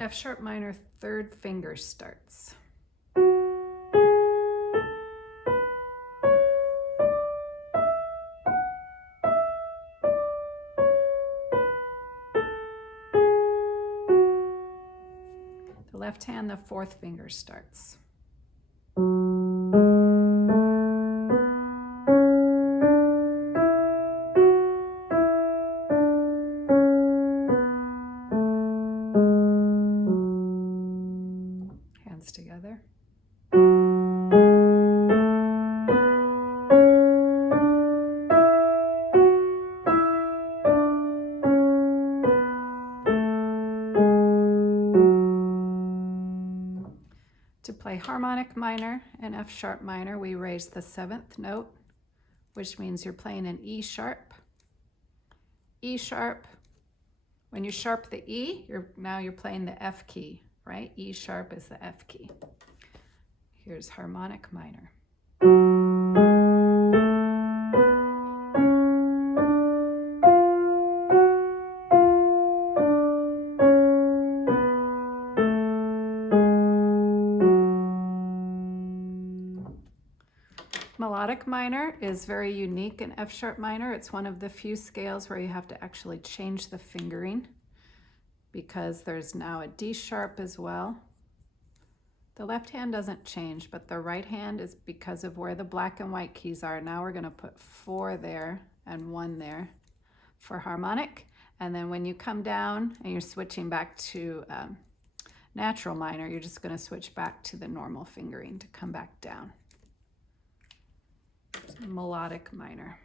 F sharp minor, third finger starts. The left hand, the fourth finger starts. Hands together. To play harmonic minor and F sharp minor, we raise the seventh note, which means you're playing an E sharp. E sharp. When you sharp the E, now you're playing the F key, right? E sharp is the F key. Here's harmonic minor. Melodic minor is very unique in F sharp minor. It's one of the few scales where you have to actually change the fingering because there's now a D sharp as well. The left hand doesn't change, but the right hand is because of where the black and white keys are. Now we're going to put 4 there and 1 there for harmonic. And then when you come down and you're switching back to natural minor, you're just going to switch back to the normal fingering to come back down. Melodic minor.